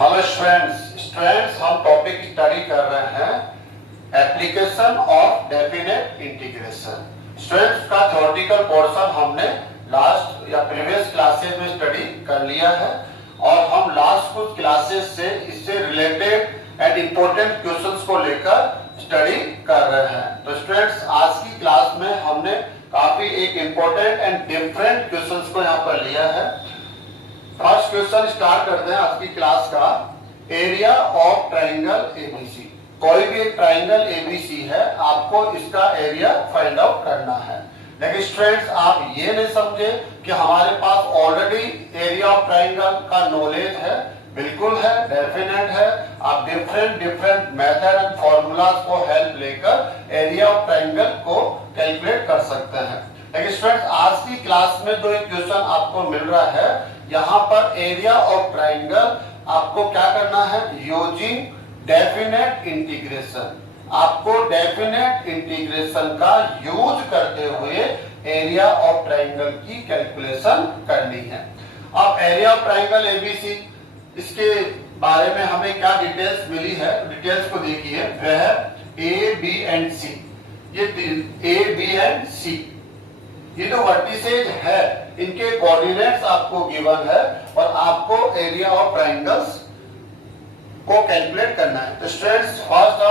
Hello students हम topic study कर रहे हैं application of definite integration. Students का थ्योरेटिकल पोर्शन हमने लास्ट या प्रीवियस क्लासेस में स्टडी कर लिया है और हम लास्ट कुछ क्लासेस से इससे रिलेटेड एंड इम्पोर्टेंट क्वेश्चंस को लेकर स्टडी कर रहे हैं। तो स्टूडेंट्स आज की क्लास में हमने काफी एक इम्पोर्टेंट एंड डिफरेंट क्वेश्चंस को यहाँ पर लिया है। फर्स्ट क्वेश्चन स्टार्ट करते हैं आज की क्लास का। Area of triangle ABC. कोई भी एक ट्राइंगल एबीसी है, आपको इसका एरिया फाइंड आउट करना है। लेकिन स्टूडेंट्स आप ये नहीं समझे कि हमारे पास ऑलरेडी एरिया ऑफ ट्राइंगल का नॉलेज है। बिल्कुल है, डेफिनेट है। आप डिफरेंट मेथड एंड फॉर्मूलाज को हेल्प लेकर एरिया ऑफ ट्राइंगल को कैलकुलेट कर सकते हैं। लेकिन स्टूडेंट्स आज की क्लास में जो एक क्वेश्चन आपको मिल रहा है, यहाँ पर एरिया ऑफ ट्राइंगल आपको क्या करना है, यूजिंग डेफिनेट इंटीग्रेशन। आपको डेफिनेट इंटीग्रेशन का यूज करते हुए एरिया ऑफ ट्राइंगल की कैलकुलेशन करनी है। अब एरिया ऑफ ट्राइंगल एबीसी, इसके बारे में हमें क्या डिटेल्स मिली है, डिटेल्स को देखिए। वह ए बी एंड सी, ये ए बी एंड सी, ये जो वर्टिसेज है इनके कोऑर्डिनेट्स आपको गिवन है और आपको एरिया ऑफ ट्राइंगल्स को कैलकुलेट करना है। तो स्टूडेंट्स फर्स्ट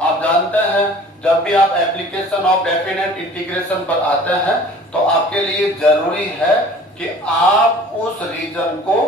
आप जानते हैं जब भी आप एप्लीकेशन ऑफ डेफिनेट इंटीग्रेशन पर आते हैं तो आपके लिए जरूरी है कि आप उस रीजन को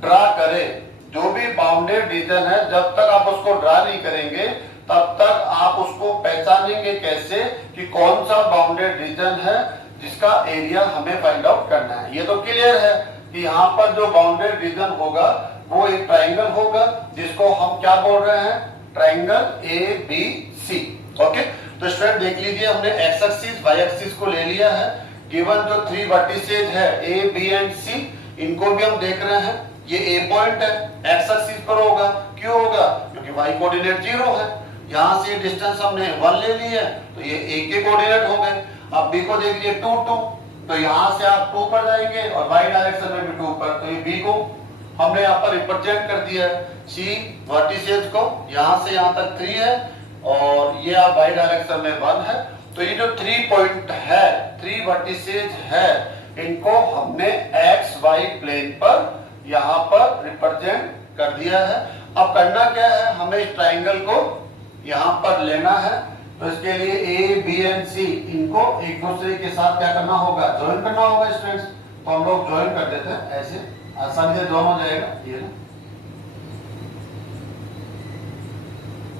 ड्रा करें। जो भी बाउंडेड रीजन है, जब तक आप उसको ड्रा नहीं करेंगे तब तक आप उसको पहचानेंगे कैसे कि कौन सा बाउंडेड रीजन है जिसका एरिया हमें फाइंड आउट करना है। ये तो क्लियर है कि यहाँ पर जो बाउंडेड रीजन होगा वो एक ट्राइंगल होगा जिसको हम क्या बोल रहे हैं, triangle A B C. Okay, तो स्टूडेंट देख लीजिए, हमने एक्स एक्सिस वाई एक्सिस को ले लिया है। गिवन जो थ्री वर्टिसेज है ए बी एंड सी, इनको भी हम देख रहे हैं। ये ए पॉइंट है, एक्स एक्सिस पर होगा। क्यों होगा? क्योंकि वाई कोऑर्डिनेट 0 है। यहाँ से डिस्टेंस हमने 1 ले ली है तो ये ए के कोऑर्डिनेट हो गए। अब बी को देख लीजिए 2 2, तो यहाँ से आप 2 पर जाएंगे और वाई डायरेक्शन में भी 2 पर, तो ये बी को हमने यहाँ पर रिप्रेजेंट कर दिया है। सी वर्टिसेज को यहाँ से यहाँ तक 3 है और ये आप वाई डायरेक्शन में 1 है। तो ये जो 3 पॉइंट है, 3 वर्टिसेज है, इनको हमने एक्स वाई प्लेन पर यहाँ पर रिप्रेजेंट कर दिया है। अब करना क्या है, हमें इस ट्राइंगल को यहाँ पर लेना है। तो इसके लिए ए बी एंड सी, इनको एक दूसरे के साथ क्या करना होगा, ज्वाइन करना होगा स्टूडेंट्स। तो हम लोग ज्वाइन कर देते हैं, ऐसे आसानी से ज्वाइन हो जाएगा। ये ना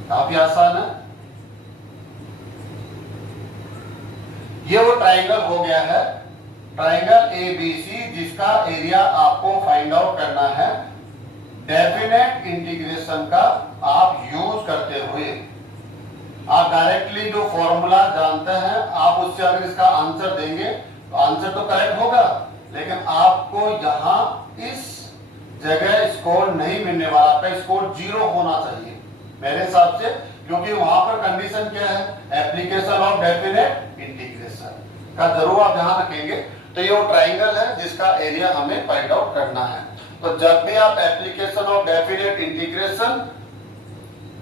काफी आसान है। ये वो ट्राइंगल हो गया है, ट्राइंगल ए बी सी, जिसका एरिया आपको फाइंड आउट करना है डेफिनेट इंटीग्रेशन का आप यूज करते हुए। आप डायरेक्टली जो फॉर्मूला जानते हैं, आप उससे अगर इसका आंसर देंगे तो आंसर तो करेक्ट होगा, लेकिन आपको यहाँ इस जगह स्कोर नहीं मिलने वाला, आपका स्कोर 0 होना चाहिए मेरे हिसाब से, क्योंकि वहां पर कंडीशन क्या है, एप्लीकेशन ऑफ डेफिनेट इंटीग्रेशन का जरूर आप ध्यान रखेंगे। तो ये वो ट्राइंगल है जिसका एरिया हमें फाइंड आउट करना है। तो जब भी आप एप्लीकेशन ऑफ डेफिनेट इंटीग्रेशन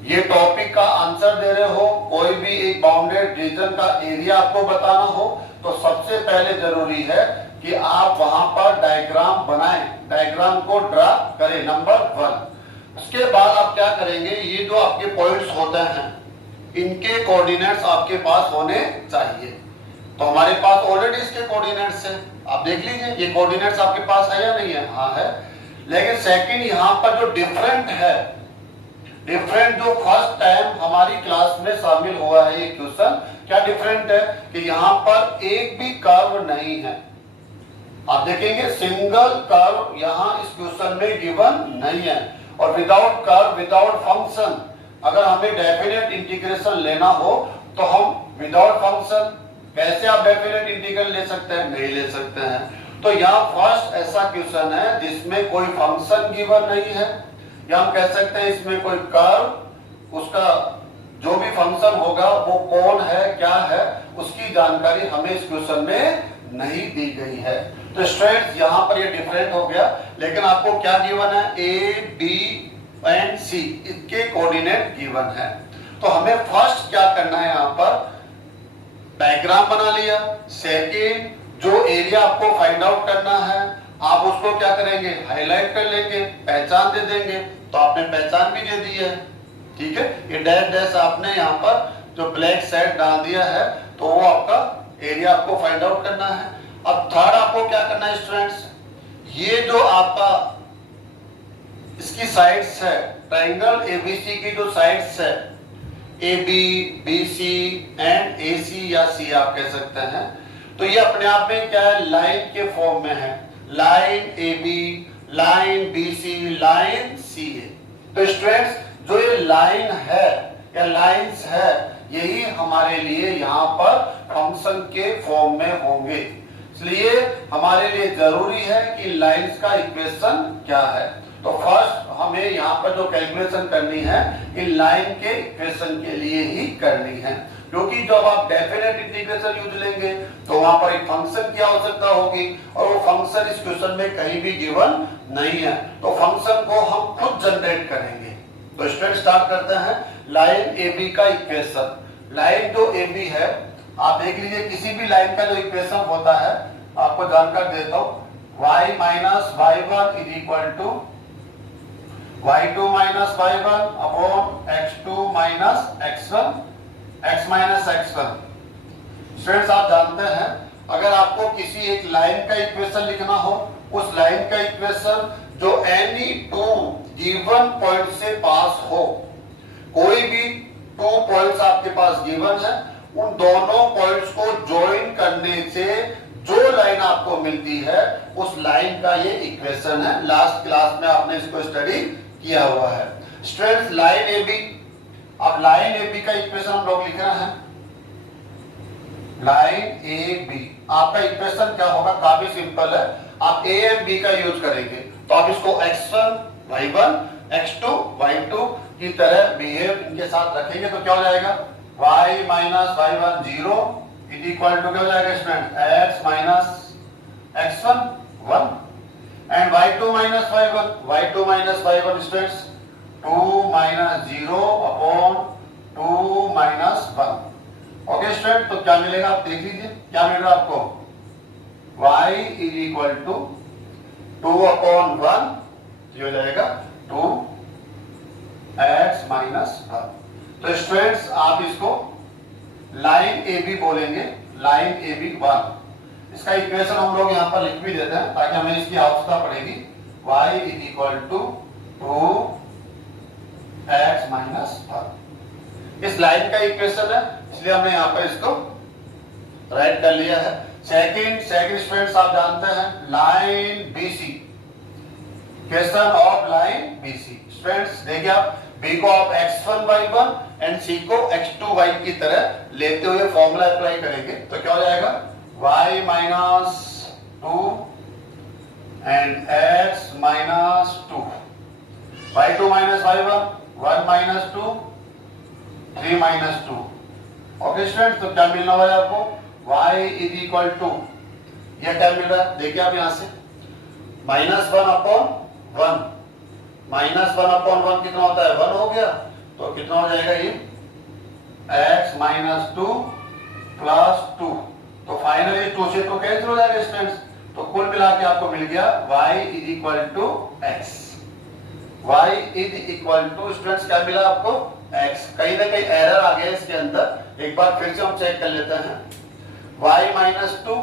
ये टॉपिक का आंसर दे रहे हो, कोई भी एक बाउंडेड रीजन का एरिया आपको बताना हो, तो सबसे पहले जरूरी है कि आप वहां पर डायग्राम बनाएं, डायग्राम को ड्रा करें, नंबर 1। उसके बाद आप क्या करेंगे, ये जो आपके पॉइंट्स होते हैं इनके कोऑर्डिनेट्स आपके पास होने चाहिए। तो हमारे पास ऑलरेडी इसके कोऑर्डिनेट्स हैं, आप देख लीजिए ये कोऑर्डिनेट्स आपके पास है या नहीं है, हाँ है। लेकिन सेकंड यहाँ पर जो डिफरेंट है, डिफरेंट जो फर्स्ट टाइम हमारी क्लास में शामिल हुआ है ये क्वेश्चन, क्या डिफरेंट है कि यहाँ पर एक भी कर्व नहीं है। आप देखेंगे सिंगल कर्व यहाँ इस क्वेश्चन में गिवन नहीं है। और विदाउट कर्व, विदाउट फंक्शन, अगर हमें डेफिनेट इंटीग्रेशन लेना हो तो हम विदाउट फंक्शन कैसे आप डेफिनेट इंटीग्रल ले सकते हैं, नहीं ले सकते हैं। तो यहाँ फर्स्ट ऐसा क्वेश्चन है जिसमें कोई फंक्शन गिवन नहीं है, या हम कह सकते हैं इसमें कोई कर्व, उसका जो भी फंक्शन होगा वो कौन है, क्या है, उसकी जानकारी हमें इस क्वेश्चन में नहीं दी गई है। तो स्टूडेंट्स यहाँ पर ये डिफरेंट हो गया, लेकिन आपको क्या गिवन है, ए बी एंड सी इसके कोऑर्डिनेट गिवन है। तो हमें फर्स्ट क्या करना है, यहाँ पर डायग्राम बना लिया। सेकेंड जो एरिया आपको फाइंड आउट करना है आप उसको क्या करेंगे, हाईलाइट कर लेंगे, पहचान दे देंगे। तो आपने पहचान भी दे दी है, ठीक है। ये डैश डैश आपने यहाँ पर जो ब्लैक साइड डाल दिया है, तो वो आपका एरिया आपको फाइंड आउट करना है। अब थर्ड आपको क्या करना है स्टूडेंट्स, ये जो आपका इसकी साइड्स है, ट्राइंगल एबीसी की जो साइड्स है, A B B C and A C या सी आप कह सकते हैं, तो ये अपने आप में क्या है, लाइन के फॉर्म में है। Line A B, line B C, line C A. तो स्टूडेंट्स जो ये लाइन है या लाइंस है, यही हमारे लिए यहाँ पर फंक्शन के फॉर्म में होंगे। इसलिए हमारे लिए जरूरी है कि लाइंस का इक्वेशन क्या है। तो फर्स्ट हमें यहाँ पर जो कैलकुलेशन करनी है इन लाइन के इक्वेशन के लिए ही करनी है, क्योंकि जब आप डेफिनेट इंटीग्रेशन यूज लेंगे तो वहां पर एक फंक्शन की आवश्यकता होगी और वो फंक्शन इस क्वेश्चन में कहीं भी गिवन नहीं है। तो फंक्शन को हम खुद जनरेट करेंगे। तो स्टूडेंट स्टार्ट करते हैं लाइन ए बी का इक्वेशन। लाइन जो ए बी है, आप देख लीजिए किसी भी लाइन का जो इक्वेशन होता है, आपको जानकर देता हूं, y minus y1 is equal to y2 minus y1 upon x2 minus x1 x minus x1। Students आप जानते हैं अगर आपको किसी एक लाइन का इक्वेशन लिखना हो, उस लाइन का इक्वेशन जो एनी टू गिवन पॉइंट से पास हो, कोई भी 2 पॉइंट्स आपके पास गिवन है, उन दोनों पॉइंट्स को ज्वाइन करने से जो लाइन आपको मिलती है उस लाइन का ये इक्वेशन है। लास्ट क्लास में आपने इसको स्टडी किया हुआ है। स्टूडेंट्स लाइन ए बी, अब लाइन ए बी का इक्वेशन हम लोग लिख रहे हैं। लाइन ए बी आपका इक्वेशन क्या होगा, काफी सिंपल है, आप ए एंड बी का यूज करेंगे। तो आप इसको x1 y1 x2 y2 की तरह बिहेव इनके साथ रखेंगे तो क्या हो जाएगा, y minus y1 0 is equal to क्या हो जाएगा student, x minus x1 1 and y2 minus y1 students 2 minus 0 upon 2 minus 1। Okay student, तो क्या मिलेगा आप देख लीजिए, क्या मिल रहा है आपको, y is equal to 2 upon 1 ये हो जाएगा 2x माइनस 1। तो स्टूडेंट्स आप इसको लाइन ए बी बोलेंगे, लाइन ए बी 1। इसका इक्वेशन हम लोग यहाँ पर लिख भी देते हैं ताकि हमें इसकी आवश्यकता पड़ेगी। y is equal to 2x minus 1 इस लाइन का इक्वेशन है, इसलिए हमने यहाँ पर इसको राइट कर लिया है। सेकंड स्टूडेंट्स आप जानते हैं line BC, question of line BC. Students देखिए आप b को आप x1 y1 एंड c को x2 y की तरह लेते हुए फॉर्मूला अप्लाई करेंगे तो क्या हो जाएगा, y minus 2 and x minus 2, y2 minus y1 1 minus 2 3 minus 2। Okay students, तो क्या मिलना वाला है आपको, y इज इक्वल टू, यह क्या मिल रहा है देखिए आप यहां से माइनस 1 अपॉन 1, माइनस 1 अपॉन 1 कितना होता है 1 हो गया, तो कितना हो जाएगा ये x माइनस 2 प्लस 2, तो फाइनली 2 से तो कैंसिल हो जाएगा स्टूडेंट्स, तो कुल मिला के आपको मिल गया y is equal to x। y is equal to students क्या मिला आपको x। कहीं ना कहीं एरर आ गया इसके अंदर, एक बार फिर से हम चेक कर लेते हैं। y minus 2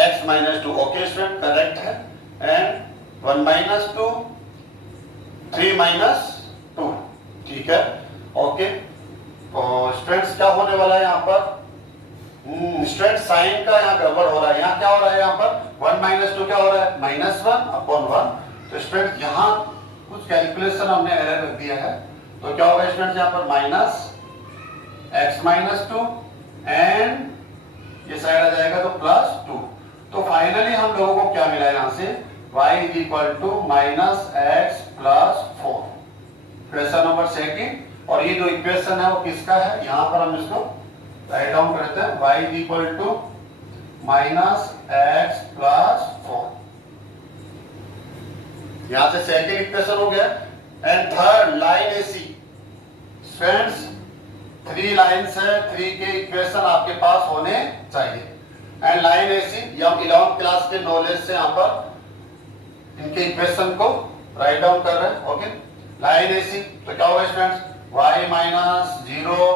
x minus 2, okay student correct है, एंड 1 माइनस 2 3 माइनस 2, ठीक है ओके। तो स्टूडेंट्स क्या होने वाला है यहाँ पर, स्टूडेंट साइन का यहाँ गड़बड़ हो रहा है। यहाँ क्या हो रहा है, यहाँ पर 1 माइनस 2 क्या हो रहा है माइनस 1 अपॉन 1। तो स्टूडेंट यहाँ कुछ कैलकुलेशन हमने एरर रख दिया है, तो क्या होगा स्टूडेंट यहाँ पर माइनस x माइनस 2 एंड ये साइड आ जाएगा तो प्लस 2। तो फाइनली हम लोगों को क्या मिला यहाँ से, y is equal to minus x plus 4, question number second. और ये जो इक्वेशन है वो किसका है, यहाँ पर हम इसको राइट डाउन करते हैं, y is equal to minus x plus 4। यहाँ से सेकंड इक्वेशन हो गया, and third line AC। Friends 3 lines है, 3 के इक्वेशन आपके पास होने चाहिए। एंड लाइन AC ये हम 11th क्लास के नॉलेज से यहाँ पर इनके इक्वेशन को राइट डाउन कर रहे हैं। ओके, लाइन AC तो क्या होगा students, y minus 0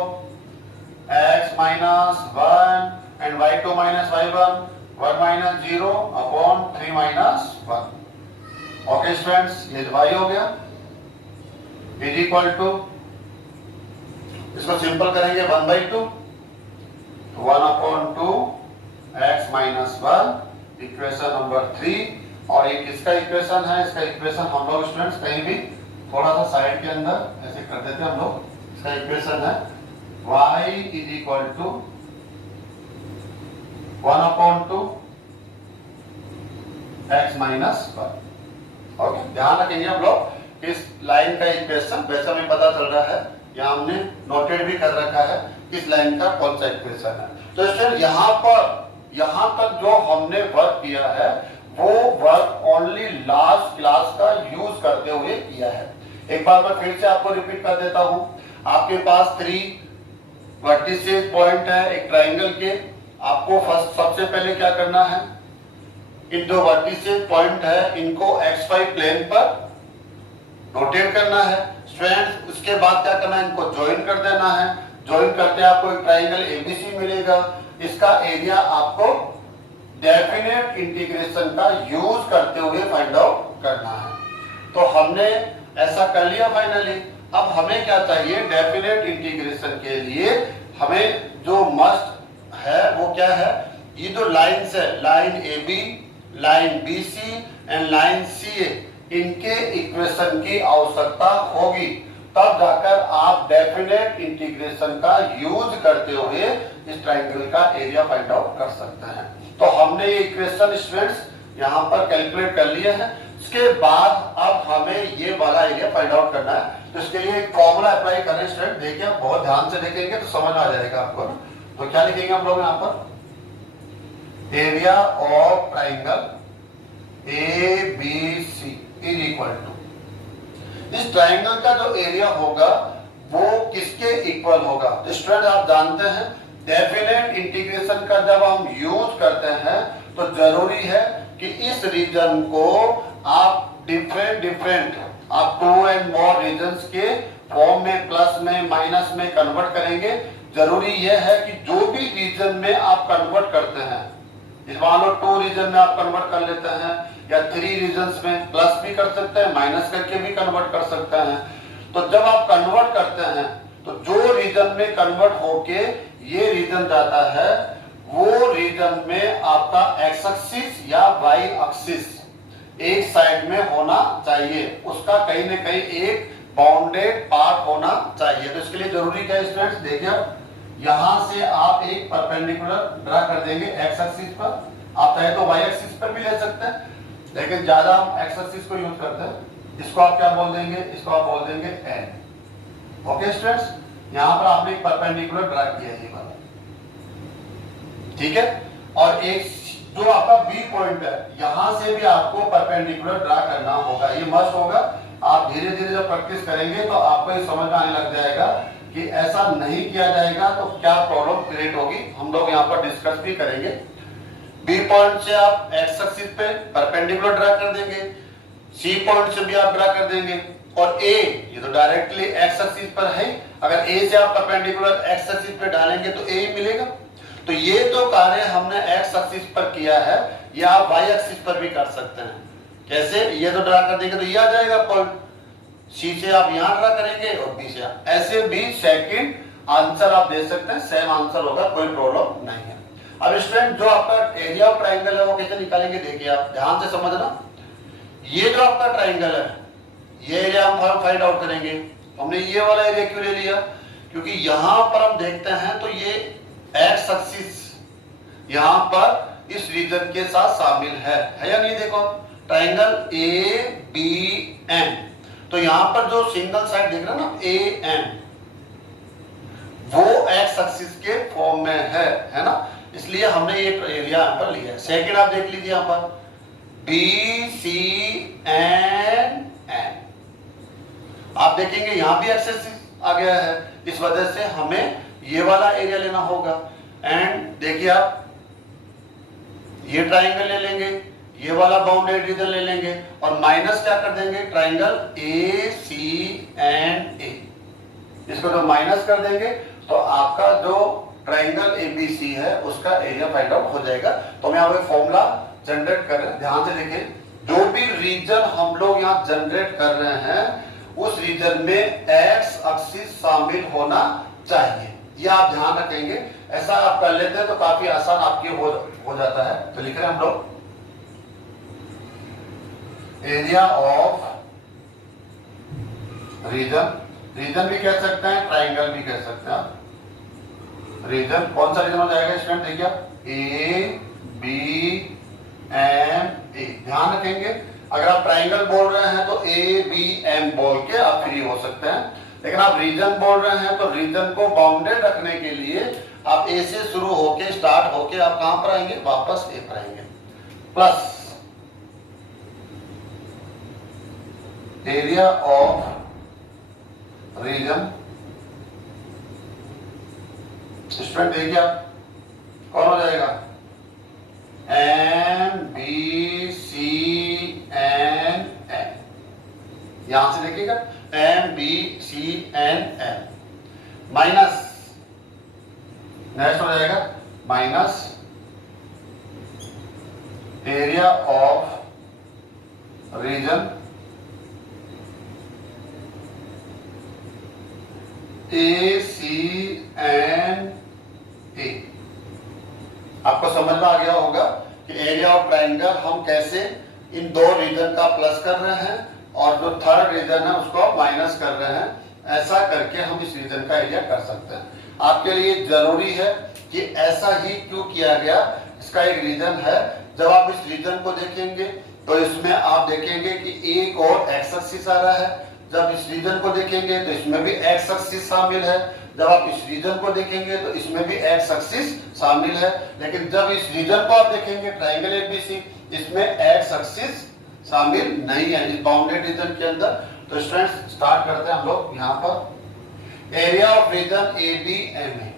x minus 1 and y2 minus y1 1 minus 0 upon 3 minus 1। Okay students, ये y हो गया इज इक्वल टू, इसको सिंपल करेंगे 1/2 1 upon 2 x minus 1 equation number 3। और ये किसका इक्वेशन है, इसका इक्वेशन हम लोग स्टूडेंट्स कहीं भी थोड़ा सा साइड के अंदर ऐसे कर देते हैं हम लोग। इसका इक्वेशन है y is equal to 1 upon 2 x minus 1। Okay, ध्यान रखेंगे हम लोग किस लाइन का इक्वेशन, वैसे हमें पता चल रहा है, यहाँ हमने नोटेड भी कर रखा है किस लाइन का कौन सा इक्वेशन है। तो स्टूडेंट यहाँ तक जो हमने वर्क किया है वो वर्क ओनली लास्ट क्लास का यूज करते हुए किया है। एक बार मैं फिर से आपको रिपीट कर देता हूं। आपके पास 3 वर्टिसेस पॉइंट है एक ट्राइंगल के। आपको फर्स्ट सबसे पहले क्या करना है, इन दो वर्टिसेस पॉइंट है इनको XY प्लेन पर रोटेट करना है स्टूडेंट्स। उसके बाद क्या करना है, इनको ज्वाइन कर देना है। ज्वाइन करते आपको एक ट्राइंगल ABC मिलेगा। इसका एरिया आपको डेफिनेट इंटीग्रेशन का यूज करते हुए फाइंड आउट करना है। तो हमने ऐसा कर लिया फाइनली। अब हमें क्या चाहिए, डेफिनेट इंटीग्रेशन के लिए हमें जो मस्ट है वो क्या है, ये जो लाइन्स है line AB, line BC and line CA, इनके इक्वेशन की आवश्यकता होगी। तब जाकर आप डेफिनेट इंटीग्रेशन का यूज करते हुए इस ट्राइंगल का एरिया फाइंड आउट कर सकते हैं। तो हमने ये इक्वेशन स्टूडेंट्स यहाँ पर कैलकुलेट कर लिए हैं। इसके बाद अब हमें ये वाला एरिया फाइंड आउट करना है। तो इसके लिए एक फॉर्मूला अप्लाई करें स्टूडेंट। देखिए आप बहुत ध्यान से देखेंगे तो समझ आ जाएगा आपको। तो क्या लिखेंगे हम लोग यहाँ पर, area of triangle ABC is equal to, इस ट्राइंगल का जो एरिया होगा वो किसके इक्वल होगा। तो स्टूडेंट आप जानते हैं डेफिनेट इंटीग्रेशन का जब हम यूज करते हैं तो जरूरी है कि इस रीजन को आप डिफरेंट आप 2 एंड मोर रीजन्स के फॉर्म में, प्लस में, माइनस में कन्वर्ट करेंगे। जरूरी यह है कि जो भी रीजन में आप कन्वर्ट करते हैं, मान लो 2 रीजन में आप कन्वर्ट कर लेते हैं या 3 रीजन्स में प्लस भी कर सकते हैं, माइनस करके भी कन्वर्ट कर सकते हैं। तो जब आप कन्वर्ट करते हैं तो जो रीजन में कन्वर्ट होके ये रीजन जाता है वो रीजन में आपका एक्स एक्सिस या वाई एक्सिस एक साइड में होना चाहिए, उसका कहीं न कहीं एक बाउंडेड पार्ट होना चाहिए। तो इसके लिए जरूरी क्या है स्टूडेंट्स, देखिए यहां से आप एक परपेंडिकुलर ड्रा कर देंगे एक्स एक्सिस पर। आप चाहे तो वाई एक्सिस पर भी ले सकते हैं, लेकिन ज्यादा हम एक्स एक्सिस को यूज करते हैं। इसको आप क्या बोल देंगे, इसको आप बोल देंगे एन। ओके स्टूडेंट्स, यहां पर आपने एक परपेंडिकुलर ड्रा किया है ये वाला, ठीक है। और एक जो आपका बी पॉइंट है यहां से भी आपको परपेंडिकुलर ड्रा करना होगा, ये मस्ट होगा। आप धीरे धीरे जब प्रैक्टिस करेंगे तो आपको ये समझ में आने लग जाएगा कि ऐसा नहीं किया जाएगा तो क्या प्रॉब्लम क्रिएट होगी, हम लोग यहाँ पर डिस्कस भी करेंगे। बी पॉइंट से आप एक्स एक्सिस पे परपेंडिकुलर ड्रा कर देंगे, सी पॉइंट से भी आप ड्रा कर देंगे, और ए ये तो डायरेक्टली एक्स एक्सिस पर है। अगर ए से आप परपेंडिकुलर एक्स एक्सिस पे डालेंगे तो ए ही मिलेगा। तो ये तो कार्य हमने एक्स एक्सिस पर किया है, ये आप वाई एक्सिस पर भी कर सकते हैं। कैसे, ये तो ड्रा कर देंगे तो ये आ जाएगा पॉइंट, सी से आप यहां ड्रा करेंगे और बी से आप, ऐसे भी सेकंड आंसर आप दे सकते हैं, सेम आंसर होगा, कोई प्रॉब्लम नहीं है। अब स्टूडेंट जो आपका एरिया ऑफ ट्राइंगल है वो कैसे निकालेंगे, देखिए आप ध्यान से समझना। ये जो आपका ट्राइंगल है ये एरिया हम फाइंड आउट करेंगे। हमने ये वाला एरिया क्यों ले लिया, क्योंकि यहां पर हम देखते हैं तो ये एक्स एक्सिस यहां पर इस रीजन के साथ शामिल है या नहीं। देखो ट्राइंगल ए बी एन, तो यहां पर जो सिंगल साइड देख रहे हो ना ए एन, वो एक्स एक्सिस के फॉर्म में है ना, इसलिए हमने ये एरिया यहां पर लिया है। सेकंड आप देख लीजिए यहां पर, बी सी एन एन, आप देखेंगे यहाँ भी एक्स एक्सिस आ गया है, इस वजह से हमें ये वाला एरिया लेना होगा। एंड देखिए आप ये ट्राइंगल ले लेंगे, ये वाला बाउंडेड रीजन ले लेंगे और माइनस क्या कर देंगे, ट्राइंगल ए सी एंड ए, इसको तो माइनस कर देंगे तो आपका जो ट्राइंगल एबीसी है उसका एरिया फाइंड आउट हो जाएगा। तो हम यहाँ पे फॉर्मूला जनरेट कर रहे हैं, ध्यान से देखिए, जो भी रीजन हम लोग यहाँ जनरेट कर रहे हैं उस रीजन में एक्स एक्सिस शामिल होना चाहिए, ये आप ध्यान रखेंगे। ऐसा आप कर लेते हैं तो काफी आसान आपके हो जाता है। तो लिख रहे हैं हम लोग एरिया ऑफ रीजन, रीजन भी कह सकते हैं, ट्राइंगल भी कह सकते हैं। रीजन कौन सा रीजन हो जाएगा स्टूडेंट, देखिए ए बी एम ए, ध्यान रखेंगे। अगर आप ट्राइंगल बोल रहे हैं तो ए बी एम बोल के आप फ्री हो सकते हैं, लेकिन आप रीजन बोल रहे हैं तो रीजन को बाउंडेड रखने के लिए आप ए से शुरू होके स्टार्ट होके आप कहां पर आएंगे, वापस ए पर आएंगे। Plus area of region, student देखिए आप कौन हो जाएगा, M B C N M, यहां से देखिएगा M B C N M minus, next हो जाएगा minus area of region A C N A. आपको समझ में आ गया होगा कि एरिया ऑफ ट्राइंगल हम कैसे इन दो रीजन का प्लस कर रहे हैं और जो थर्ड रीजन है उसको आप माइनस कर रहे हैं। ऐसा करके हम इस रीजन का एरिया कर सकते हैं। आपके लिए जरूरी है कि ऐसा ही क्यों किया गया, इसका एक रीजन है। जब आप इस रीजन को देखेंगे तो इसमें आप देखेंगे कि एक और एक्स एक्सिस आ रहा है, जब इस रीजन को देखेंगे तो इसमें भी एक्स एक्सिस शामिल है, जब आप इस रीजन को देखेंगे तो इसमें भी एक्स एक्सिस शामिल है। लेकिन जब इस रीजन को आप देखेंगे ट्राइंगल एबीसी, इसमें एक्स एक्सिस शामिल नहीं है इस बाउंडेड रीजन के अंदर। तो स्टूडेंट्स स्टार्ट करते हैं हम लोग यहाँ पर area of region A B M A,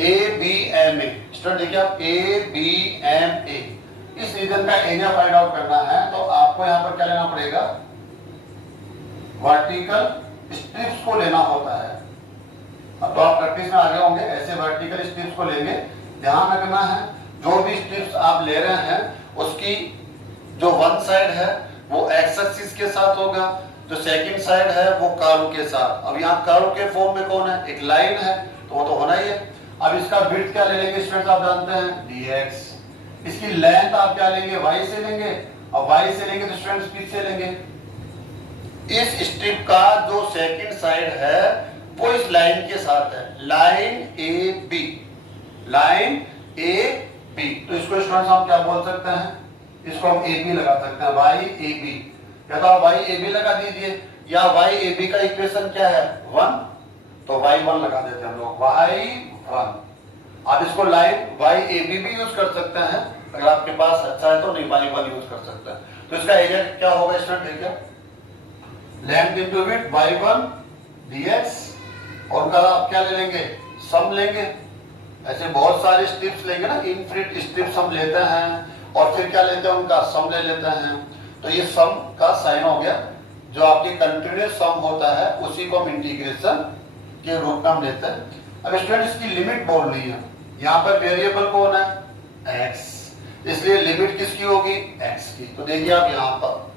A B M A. Student देखिए आप ए बी एम ए, इस रीजन का एरिया फाइंड आउट करना है तो आपको यहाँ पर क्या लेना पड़ेगा, वर्टिकल स्ट्रिप्स को लेना होता है। अब तो आप प्रैक्टिस में आगे होंगे, ऐसे वर्टिकल स्ट्रिप्स को लेंगे। ध्यान रखना है जो भी स्ट्रिप्स आप ले रहे हैं उसकी जो वन साइड है वो एक्स एक्सिस के साथ होगा, जो सेकंड साइड है वो कर्व के साथ। अब यहाँ कर्व के फॉर्म में कौन है, एक लाइन है, तो वो तो होना ही है। अब इसका विड्थ क्या ले लेंगे स्टूडेंट्स, आप जानते हैं dx। इसकी लेंथ आप क्या लेंगे, y से लेंगे, और y से लेंगे तो स्टूडेंट्स किससे लेंगे, इस स्ट्रिप का जो सेकंड साइड है वो इस लाइन के साथ है, line A B, line A B. तो इसको स्टूडेंट्स हम क्या बोल सकते हैं, इसको हम ए बी लगा सकते हैं, वाई ए बी। या तो आप वाई ए बी लगा दीजिए, या वाई ए बी का इक्वेशन क्या है 1, तो वाई 1 लगा देते हैं हम लोग, वाई 1। आप इसको लाइन वाई ए बी भी यूज कर सकते हैं, अगर आपके पास अच्छा है तो, नहीं वाई 1 यूज कर सकते हैं। तो इसका एरिया क्या होगा स्टूडेंट, देखिए length into width y1 dx, और उनका आप क्या ले लेंगे, सम लेंगे। ऐसे बहुत सारे स्ट्रिप्स लेंगे ना, इनफिनिट स्ट्रिप्स हम लेते हैं और फिर क्या लेते हैं, उनका सम ले लेते हैं। तो ये सम का साइन हो गया, जो आपकी कंटिन्यूअस सम होता है उसी को हम इंटीग्रेशन के रूप में हम लेते हैं। अब स्टूडेंट इसकी लिमिट बोल रही है, यहाँ पर वेरिएबल कौन है, x, इसलिए लिमिट किसकी होगी, x की। तो देखिए आप यहाँ पर,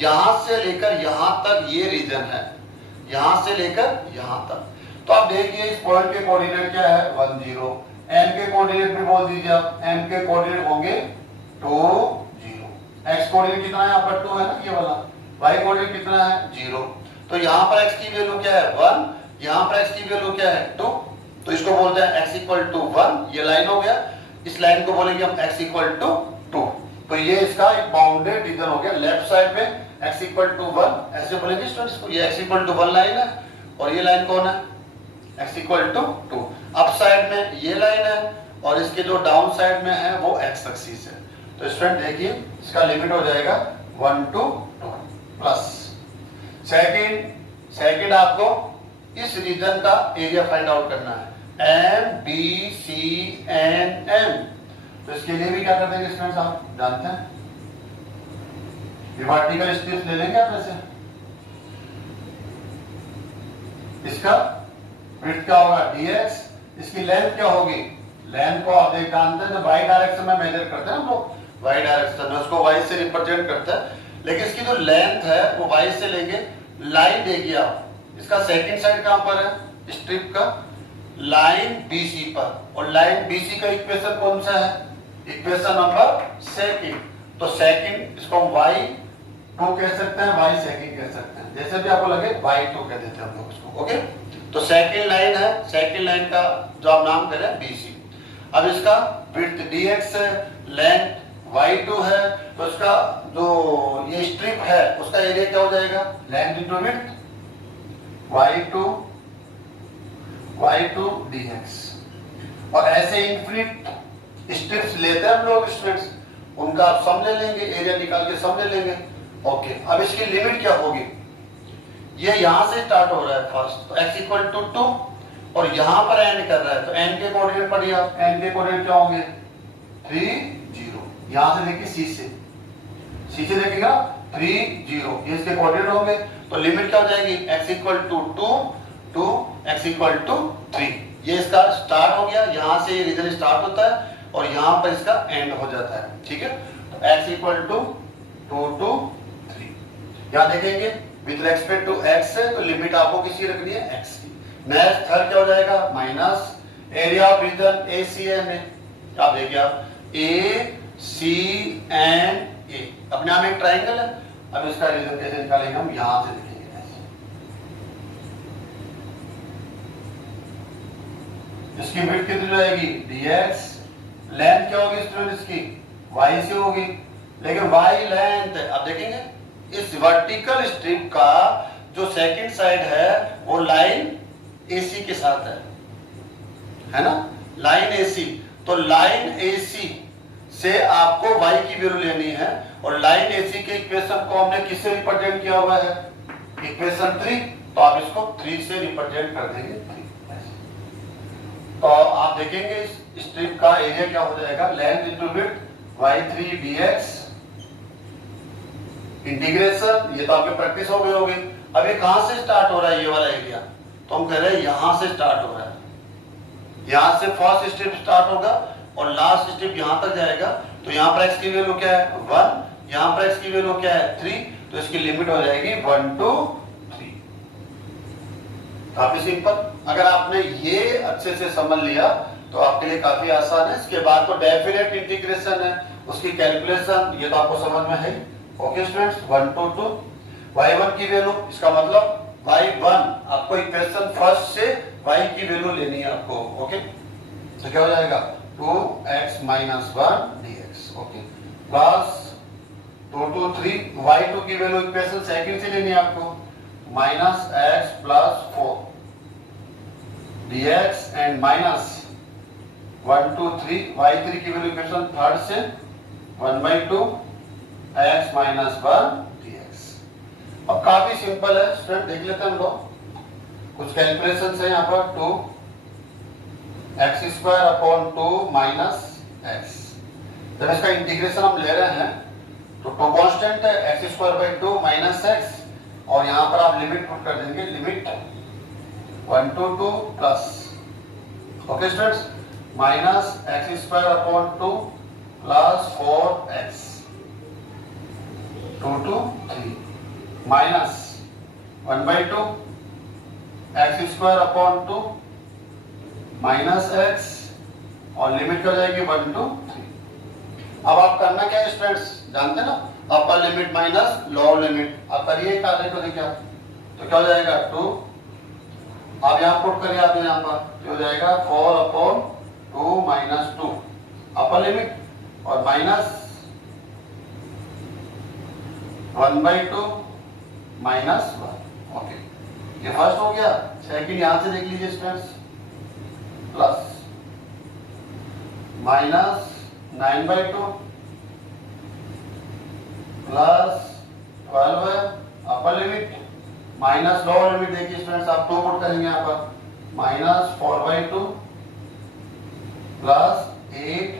यहां से लेकर यहां तक ये रीजन है, यहां से लेकर यहां तक। तो आप देखिए इस पॉइंट के कोऑर्डिनेट क्या है 1 0, m के कोऑर्डिनेट भी बोल दीजिए आप, m के कोऑर्डिनेट होंगे 2 0, x कोऑर्डिनेट कितना है यहाँ पर 2 है ना ये वाला, y कोऑर्डिनेट कितना है 0। तो यहाँ पर x की वैल्यू क्या है 1, यहाँ पर x की वैल्यू क्या है 2, तो इसको बोलते हैं x इक्वल टू 1। ये लाइन हो गया, इस लाइन को बोलेंगे हम x इक्वल टू 2। तो ये इसका एक बाउंडेड रीजन हो गया। लेफ्ट साइड में x इक्वल टू 1 ऐसे बोलेंगे स्टूडेंट्स को, ये x इक्वल टू 1 लाइन है और ये लाइन कौन है, x equal to 2। Up side में ये लाइन है और इसके जो डाउन साइड में है वो x एक्सिस है। तो स्टूडेंट देखिए इसका लिमिट हो जाएगा 1 to 2 प्लस सेकंड सेकंड आपको इस रीजन का एरिया फाइंड आउट करना है, MBCNM। तो इसके लिए भी क्या कर देंगे स्टूडेंट्स, आप जानते हैं, ये वर्टिकल स्ट्रिप्स ले लेंगे आप ऐसे। इसका विड्थ क्या होगा dx, इसकी लेंथ क्या होगी, लेंथ को आप देख जानते हैं तो y डायरेक्शन में मेजर करते हैं हम लोग, y डायरेक्शन में उसको y से रिप्रेजेंट करते हैं, लेकिन इसकी जो लेंथ है वो y से लेंगे। लाइन देखिए आप, इसका सेकंड साइड कहां पर है, स्ट्रिप का लाइन BC पर, और लाइन BC का इक्वेशन कौन सा है, इक्वेशन नंबर सेकंड। तो सेकंड इसको हम y2 कह सकते हैं, y सेकंड कह सकते हैं, जैसे भी आपको लगे y2 कह देते हैं हम लोग इसको। ओके, तो सेकंड लाइन है, सेकंड लाइन का जो आप नाम करें BC। अब इसका विड्थ dx है, लेंथ y2 है, तो इसका जो ये स्ट्रिप है उसका एरिया क्या हो जाएगा, length into width y2 dx। और ऐसे इनफिनिट स्ट्रिप्स लेते हैं हम लोग स्टूडेंट्स, उनका आप सम ले लेंगे, एरिया निकाल के सम ले लेंगे। ओके, अब इसकी लिमिट क्या होगी, ये यहां से स्टार्ट हो रहा है फर्स्ट, तो x इक्वल टू 2 और यहां पर n कर रहा है, तो n के कोऑर्डिनेट पढ़िए आप, n के कोऑर्डिनेट क्या होंगे 3 0, यहां से देखिए C से देखिएगा 3 0, ये इसके कोऑर्डिनेट होंगे। तो लिमिट क्या हो जाएगी, x equal to 2 to x equal to 3। ये इसका स्टार्ट हो गया, यहां से ये रीजन स्टार्ट होता है और यहां पर इसका एंड हो जाता है। ठीक है, तो x इक्वल टू 2 टू 3। यहां देखेंगे विद रेस्पेक्ट टू x है, तो लिमिट आपको किसी रखनी है x की। नेक्स्ट थर्ड क्या हो जाएगा, minus area of region ACN है। आप देखिए आप ACNA अपने आप एक ट्रायंगल है। अब इसका रीजन कैसे निकालेंगे, हम यहां से देखेंगे ऐसे। इसकी विड्थ कितनी जाएगी dx, लेंथ क्या होगी स्टूडेंट इसकी y से होगी, लेकिन y लेंथ है। अब देखेंगे इस वर्टिकल स्ट्रिप का जो सेकंड साइड है वो लाइन AC के साथ है ना, लाइन AC। तो लाइन AC से आपको y की वैल्यू लेनी है, और लाइन AC के इक्वेशन को हमने किससे रिप्रेजेंट किया हुआ है, इक्वेशन 3, तो आप इसको 3 से रिप्रेजेंट कर देंगे 3। तो आप देखेंगे इस स्ट्रिप का एरिया क्या हो जाएगा, length into width y3 dx integration. ये तो आपकी प्रैक्टिस हो गई होगी। अब ये कहां से स्टार्ट हो रहा है, ये वाला एरिया, तो हम कह रहे हैं यहां से स्टार्ट हो रहा है, यहां से फर्स्ट स्ट्रिप स्टार्ट होगा और लास्ट स्ट्रिप यहां तक जाएगा। तो यहां पर x की वैल्यू क्या है 1, यहां पर x की वैल्यू क्या है 3, तो इसकी लिमिट हो जाएगी 1 2 3। काफी सिंपल, अगर आपने ये अच्छे से समझ लिया तो आपके लिए काफी आसान है। इसके बाद तो डेफिनेट इंटीग्रेशन है, उसकी कैलकुलेशन ये तो आपको समझ में है। ओके स्टूडेंट्स, 1 2 2 y1 की वैल्यू, इसका मतलब y1 आपको इक्वेशन फर्स्ट से y की वैल्यू लेनी है आपको। ओके, तो क्या हो जाएगा 2x minus 1 dx। Okay, plus 2 2 3 y2 की वैल्यू इक्वेशन सेकंड से लेनी है आपको, minus x plus 4 dx and minus 1 2 3 y3 की वैल्यू इक्वेशन थर्ड से 1/2 x minus 1 dx। अब काफी सिंपल है स्टूडेंट, देख लेते हैं हम लोग कुछ कैलकुलेशन है यहाँ पर। 2x square upon 2 minus x, जब इसका इंटीग्रेशन हम ले रहे हैं तो 2 कांस्टेंट है, x square by 2 minus x, और यहाँ पर आप लिमिट पुट कर देंगे, limit 1 to 2 plus, okay students, minus x square upon 2 plus 4x 2 to 3 minus 1/2 x square upon 2 minus x, और लिमिट क्या हो जाएगी 1 to 3। अब आप करना क्या है स्टूडेंट्स, जानते हैं ना, upper limit minus lower limit. आप करिए कार्य को, देखिए तो क्या हो जाएगा 2, आप यहाँ पुट करिए, आप यहाँ पर हो जाएगा 4 अपॉन 2 माइनस 2 अपर लिमिट, और माइनस 1/2 माइनस 1। ओके, ये फर्स्ट हो गया। सेकंड यहां से देख लीजिए students, plus minus 9/2 plus 12 upper limit minus lower limit देखिए स्टूडेंट्स, आप 2 पुट करेंगे यहाँ पर, minus 4/2 plus 8,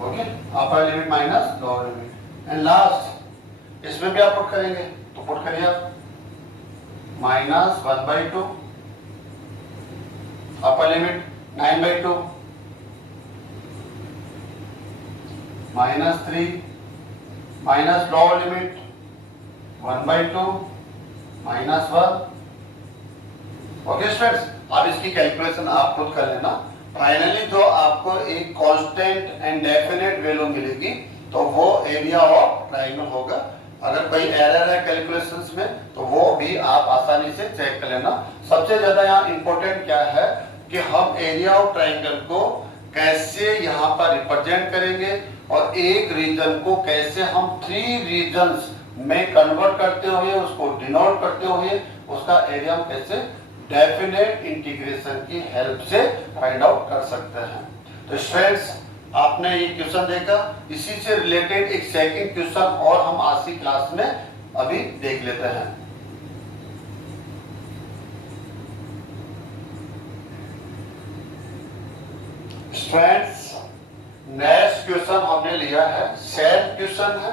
okay, upper limit minus lower limit, and last इसमें भी आप पुट करेंगे तो पुट करिए आप, minus 1/2 upper limit 9/2 minus 3 minus lower limit 1/2 minus 1। Okay students, अब इसकी कैलकुलेशन आप खुद कर लेना। फाइनली जो आपको एक कांस्टेंट एंड डेफिनेट वैल्यू मिलेगी तो वो एरिया ऑफ ट्रायंगल होगा। अगर कोई एरर है कैलकुलेशंस में तो वो भी आप आसानी से चेक कर लेना। सबसे ज्यादा यहाँ इंपॉर्टेंट क्या है कि हम एरिया ऑफ ट्रायंगल को कैसे यहाँ पर रिप्रेजेंट करेंगे और एक रीजन को कैसे हम 3 रीजन्स में कन्वर्ट करते हुए उसको डिनोट करते हुए उसका एरिया हम कैसे डेफिनेट इंटीग्रेशन की हेल्प से फाइंड आउट कर सकते हैं। तो स्टूडेंट्स, आपने ये क्वेश्चन देखा, इसी से रिलेटेड एक सेकंड क्वेश्चन और हम आज की क्लास में अभी देख लेते हैं। स्टूडेंट्स, नेक्स्ट क्वेश्चन हमने लिया है, सेम क्वेश्चन है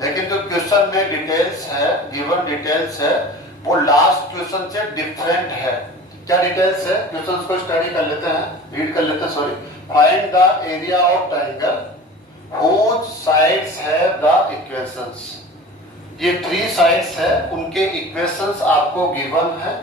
लेकिन जो क्वेश्चन में डिटेल्स है, गिवन डिटेल्स है, वो लास्ट क्वेश्चन से डिफरेंट है। क्या डिटेल्स है, क्वेश्चंस को स्टडी कर लेते हैं, रीड कर लेते हैं, sorry. Find the area of triangle which sides have the equations. ये 3 साइड्स है, उनके इक्वेशंस आपको गिवन है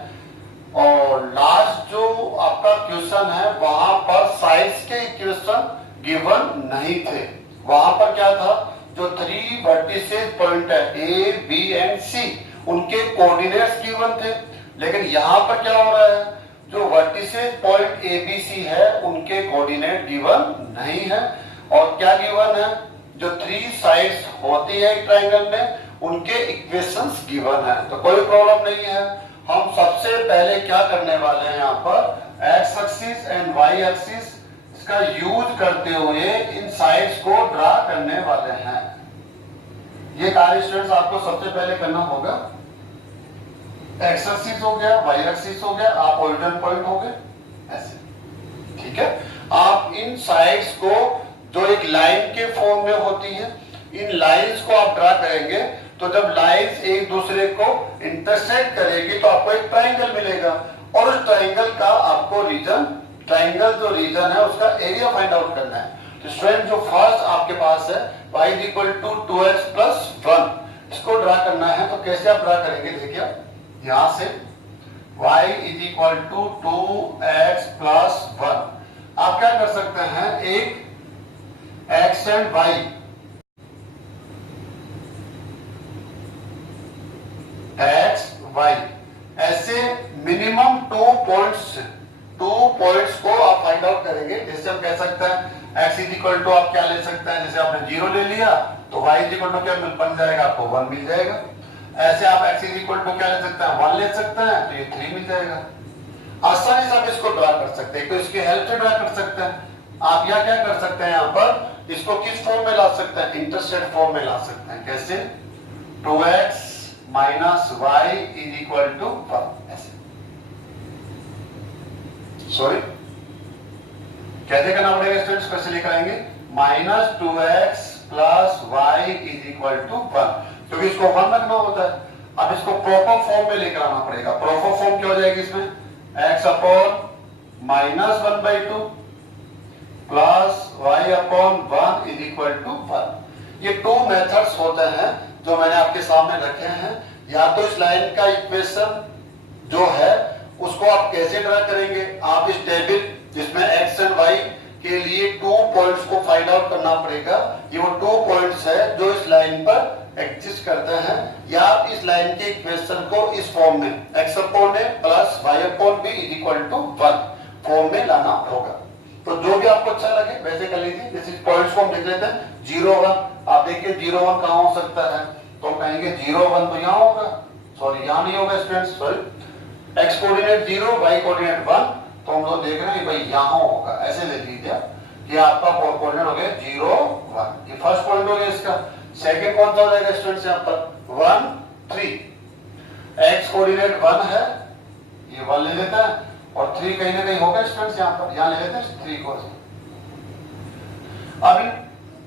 और लास्ट जो आपका क्वेश्चन है वहां पर साइड्स के इक्वेशन गिवन नहीं थे। वहां पर क्या था, जो 3 वर्टिसेस पॉइंट है ए बी एंड सी, उनके कोऑर्डिनेट्स गिवन थे। लेकिन यहां पर क्या हो रहा है, जो vertices point A B C है उनके कोऑर्डिनेट गिवन नहीं है। और क्या गिवन है, जो 3 साइड्स होती है एक ट्रायंगल में उनके इक्वेशंस गिवन है। तो कोई प्रॉब्लम नहीं है। हम सबसे पहले क्या करने वाले हैं, यहाँ पर X axis and Y axis इसका यूज करते हुए इन साइड्स को ड्रा करने वाले हैं। ये कार्य स्टूडेंट्स आपको सबसे पहले करना होगा। एक्स एक्सिस हो गया, वाई एक्सिस हो गया, आप ओरिजिन पॉइंट हो गए ऐसे, ठीक है। आप इन साइड्स को जो एक लाइन के फॉर्म में होती है, इन लाइंस को आप ड्रा करेंगे तो जब लाइंस एक दूसरे को इंटरसेक्ट करेगी तो आपको एक ट्रायंगल मिलेगा और उस ट्रायंगल का आपको रीजन, ट्रायंगल जो रीजन है उसका एरिया फाइंड आउट करना है। तो स्टूडेंट, जो फर्स्ट आपके पास है y = 2x + 1, इसको ड्रा करना है। तो कैसे आप ड्रा करेंगे, देखिए यहां से y = 2x + 1, आप क्या कर सकते हैं, एक x and y x y ऐसे मिनिमम 2 पॉइंट्स को आप फाइंड आउट करेंगे। जैसे हम कह सकते हैं x = आप क्या ले सकते हैं, जैसे आपने 0 ले लिया तो y = क्या बन जाएगा, आपको 1 मिल जाएगा। ऐसे आप x = क्या ले सकते हैं, 1 ले सकते हैं तो ये 3 मिल जाएगा। आसानी से आप इसको ड्रा कर सकते हैं, तो इसकी हेल्प से ड्रा कर सकते हैं। आप यह क्या कर सकते हैं, यहाँ पर इसको किस फॉर्म में ला सकते हैं, इंटरसेक्ट फॉर्म में ला सकते हैं। कैसे, 2x - y = 1 ऐसे, सॉरी कैसे करना पड़ेगा स्टूडेंट्स, कैसे लेकर आएंगे, -2x + y = 1, क्योंकि इसको 1 रखना होता है। अब इसको प्रॉपर फॉर्म में लेकर आना पड़ेगा। प्रॉपर फॉर्म क्या हो जाएगी इसमें, x / -1/2 + y/1 = 1। ये 2 मेथड्स होते हैं जो मैंने आपके सामने रखे हैं। या तो इस लाइन का इक्वेशन जो है उसको आप कैसे ड्रा करेंगे, आप इस टेबल जिसमें x एंड y के लिए 2 पॉइंट्स को फाइंड आउट करना पड़ेगा। ये वो 2 पॉइंट्स है जो इस लाइन पर एग्जिस्ट करते हैं। या आप इस लाइन के इक्वेशन को इस फॉर्म में x / + y/b = 1 फॉर्म में लाना होगा। तो जो भी आपको अच्छा लगे वैसे कर लीजिए। जैसे पॉइंट्स को हम लिख लेते हैं 0 1, आप देखिए 0 1 कहां हो सकता है, तो हम कहेंगे 0 1 तो यहां होगा, सॉरी यहां नहीं होगा students, sorry x coordinate 0 y coordinate 1, तो हम लोग देख रहे हैं भाई यहां होगा, ऐसे ले लीजिए कि आपका कोऑर्डिनेट हो गया 0 1, ये फर्स्ट पॉइंट हो गया इसका। सेकंड कौन सा हो जाएगा स्टूडेंट्स, यहां पर 1 3, कोऑर्डिनेट 1 है, ये 1 ले लेते हैं, और 3 कहीं ना कहीं होगा स्टूडेंट्स, यहाँ पर यहाँ ले लेते हैं 3 को। अब इन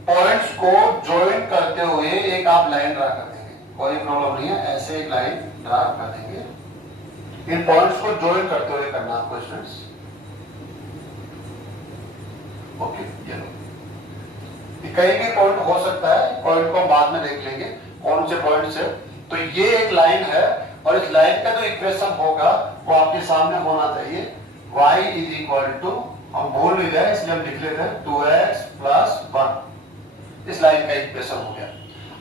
पॉइंट्स को ज्वाइन करते हुए एक आप लाइन ड्रा कर देंगे, कोई प्रॉब्लम नहीं है, ऐसे एक लाइन ड्रा कर देंगे। इन पॉइंट्स को ज्वाइन करते हुए करना आपको स्टूडेंट्स। ओके, ये लो, कहीं भी पॉइंट हो सकता है, पॉइंट को बाद में देख लेंगे कौन से पॉइंट से। तो ये एक लाइन है, और इस लाइन का जो इक्वेशन होगा वो आपके सामने होना चाहिए, y इज इक्वल टू, हम भूल नहीं जाए इसलिए हम लिख लेते हैं 2x प्लस 1। इस लाइन का इक्वेशन हो गया।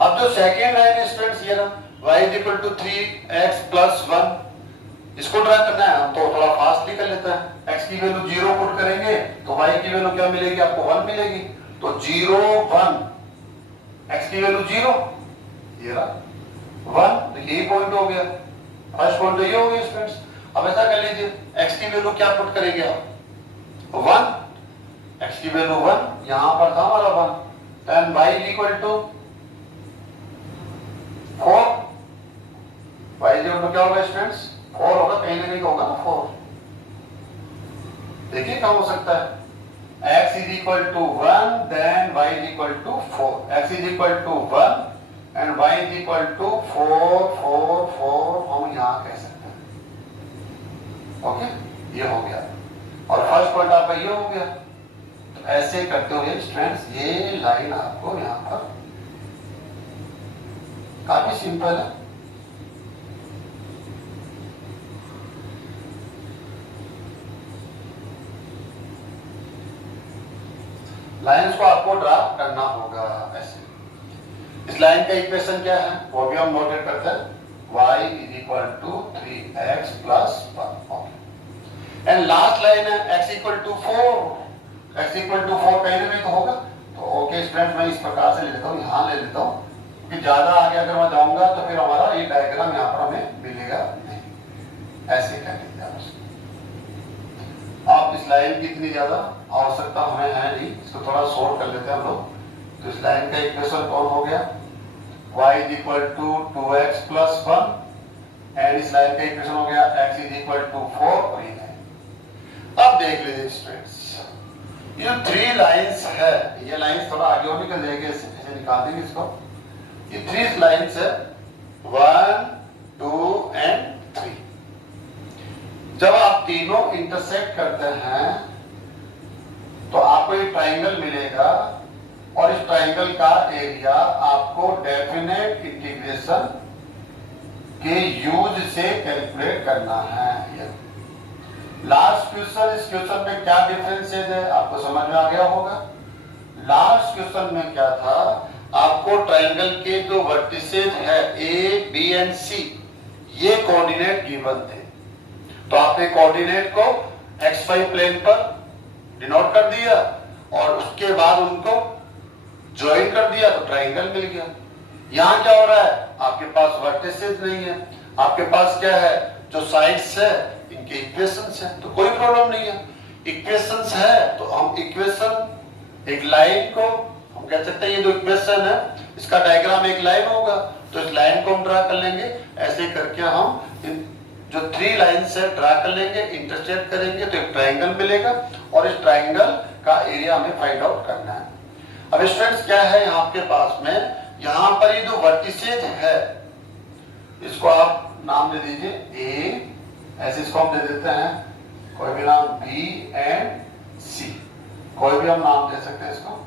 अब जो सेकेंड लाइन है स्टूडेंट्स, ये ना y is equal to 3x plus 1, इसको ड्रा करना है। हम तो थोड़ा फास्ट कर लेते हैं, x की वैल्यू 0 पुट करेंगे तो y की वैल्यू क्या मिलेगी, आपको 1 मिलेगी। तो 0 1, x की वैल्यू 0, ये रहा 1, तो यही पॉइंट हो गया, फर्स्ट पॉइंट तो ये हो गया स्टूडेंट्स। अब ऐसा कर लीजिए, x की वैल्यू क्या पुट करेंगे आप, 1, x की वैल्यू 1, यहां पर था हमारा 1, then y is equal to 4, y is equal to क्या होगा स्टूडेंट्स, 4 होगा, कहीं ना कहीं होगा ना 4। देखिए क्या हो सकता है, x is equal to 1, then y is equal to 4. x is equal to 1 and y is equal to 4, 4, 4, हम यहाँ कह सकते हैं। ओके, ये हो गया, और फर्स्ट पॉइंट आपका ये हो गया। तो ऐसे करते हुए स्टूडेंट्स ये लाइन आपको यहाँ पर काफी सिंपल है। लाइंस को आपको ड्रा करना होगा ऐसे। इस लाइन का इक्वेशन क्या है वो भी हम नोटेट करते हैं, y is equal to 3x plus 1। Okay, and last line है x equal to 4, x equal to 4 कहीं ना कहीं तो होगा। तो ओके स्टूडेंट, मैं इस प्रकार से ले लेता हूँ, यहाँ ले लेता हूँ, कि ज्यादा आगे अगर मैं जाऊंगा तो फिर हमारा ये डायग्राम यहाँ पर हमें मिलेगा नहीं। ऐसे कर लीजिए आप, इस लाइन की इतनी ज्यादा आवश्यकता हमें है नहीं, इसको थोड़ा शॉर्ट कर लेते हैं हम लोग। तो इस लाइन का इक्वेशन कौन हो गया, y is equal to 2x plus 1, and इस लाइन का इक्वेशन हो गया x इज इक्वल टू 4, और ये है। अब देख लीजिए स्टूडेंट्स, ये जो 3 लाइंस है, ये लाइंस थोड़ा आगे और निकल जाएंगे, ऐसे निकाल देंगे इसको। ये 3 लाइंस है, 1, 2 एंड 3। जब आप तीनों इंटरसेक्ट करते हैं तो आपको एक ट्राइंगल मिलेगा, और इस ट्राइंगल का एरिया आपको डेफिनेट इंटीग्रेशन के यूज से कैलकुलेट करना है। लास्ट क्वेश्चन, इस क्वेश्चन में क्या डिफरेंसेस है आपको समझ में आ गया होगा। लास्ट क्वेश्चन में क्या था, आपको ट्राइंगल के जो वर्टिसेस है ए बी एंड सी, ये कोऑर्डिनेट गिवन थे, तो आपने कोऑर्डिनेट को xy प्लेन पर डिनोट कर दिया, और उसके बाद उनको ज्वाइन कर दिया तो ट्राइंगल मिल गया। यहाँ क्या हो रहा है, आपके पास वर्टिसेस नहीं है, आपके पास क्या है, जो साइड्स है इनके इक्वेशंस है, तो कोई प्रॉब्लम नहीं है। इक्वेशंस है तो हम इक्वेशन, एक लाइन को हम कह सकते हैं, ये जो इक्वेशन है इसका डायग्राम एक लाइन होगा, तो इस लाइन को हम ड्रा कर लेंगे। ऐसे करके हम इन जो 3 लाइंस है ड्रा कर लेंगे, इंटरसेक्ट करेंगे तो एक ट्राइंगल मिलेगा, और इस ट्राइंगल का एरिया हमें फाइंड आउट करना है। अब स्टूडेंट्स क्या है यहाँ आपके पास में, यहाँ पर ये जो वर्टिसेज है इसको आप नाम दे दीजिए ए, ऐसे इसको हम दे देते हैं, कोई भी नाम बी एंड सी, कोई भी हम नाम दे सकते हैं इसको,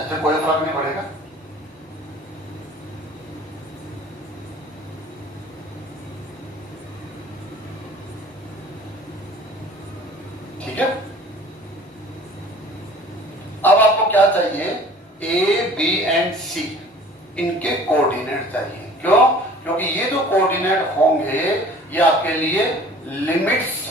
ऐसे कोई फर्क नहीं पड़ेगा। ठीक है, अब आपको क्या चाहिए, ए बी एंड सी, इनके कोऑर्डिनेट चाहिए। क्यों, क्योंकि ये जो कोऑर्डिनेट होंगे ये आपके लिए लिमिट्स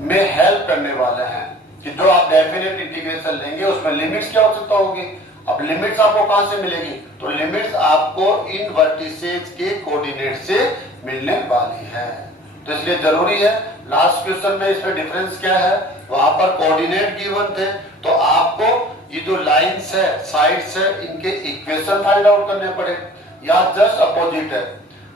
में हेल्प करने वाले हैं, कि जो आप डेफिनेट इंटीग्रेशन लेंगे उसमें लिमिट्स की आवश्यकता होगी। अब लिमिट्स आपको कहां से मिलेगी, तो लिमिट्स आपको इन वर्टिसेज के कोऑर्डिनेट से मिलने वाली है। तो इसलिए जरूरी है, लास्ट क्वेश्चन में इसमें डिफरेंस क्या है, वहां पर कोऑर्डिनेट गिवन थे, तो आपको ये जो लाइंस है, साइड्स है, इनके इक्वेशन फाइंड आउट करने पड़े। या जस्ट अपोजिट है,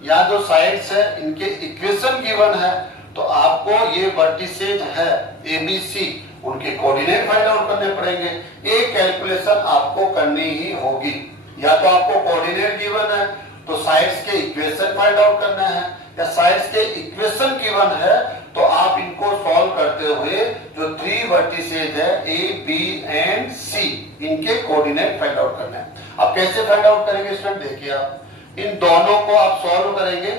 या जो साइड्स है इनके इक्वेशन गिवन है, तो आपको ये वर्टिसेज है ABC, उनके कोऑर्डिनेट फाइंड आउट करने पड़ेंगे। एक कैलकुलेशन आपको करनी ही होगी, या तो आपको कोऑर्डिनेट गिवन है तो साइड्स के इक्वेशन फाइंड आउट करना है, या साइड्स के इक्वेशन गिवन है तो आप इनको सॉल्व करते हुए जो 3 वर्टिसेज है A, B एंड C, इनके कोऑर्डिनेट फाइंड आउट करना है। अब कैसे फाइंड आउट करेंगे स्टूडेंट, देखिए आप इन दोनों को आप सॉल्व करेंगे,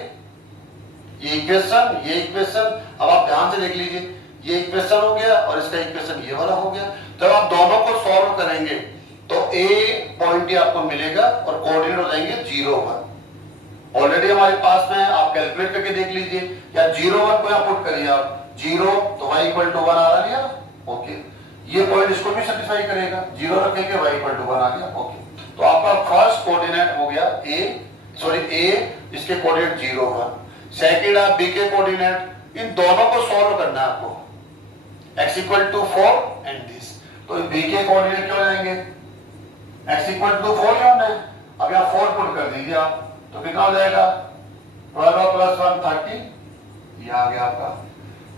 ये इक्वेशन, अब आप ध्यान से देख लीजिए, ये इक्वेशन हो गया और इसका इक्वेशन ये वाला हो गया। जब आप दोनों को सॉल्व करेंगे तो A पॉइंट ही आपको मिलेगा और कोऑर्डिनेट हो जाएंगे 0, 1। ऑलरेडी हमारे पास में है, आप कैलकुलेट करके देख लीजिए, या 0, 1 को यहाँ पुट करिए आप, 0 तो y इक्वल टू 1 आ रहा है, ओके। ये पॉइंट इसको भी सेटिस्फाई करेगा, 0 रखेंगे y इक्वल टू 1 आ गया, ओके। तो आपका फर्स्ट कोऑर्डिनेट हो गया A, इसके कोऑर्डिनेट 0, 1। सेकंड आप B के कोऑर्डिनेट, इन दोनों को सॉल्व करना है आपको, x equal to 4 and this, तो B के कोऑर्डिनेट क्या हो जाएंगे, x इक्वल टू 4 ही होना है। अब यहाँ 4 पुट कर दीजिए आप, तो कितना हो जाएगा 12 प्लस 1 30, ये आ गया आपका।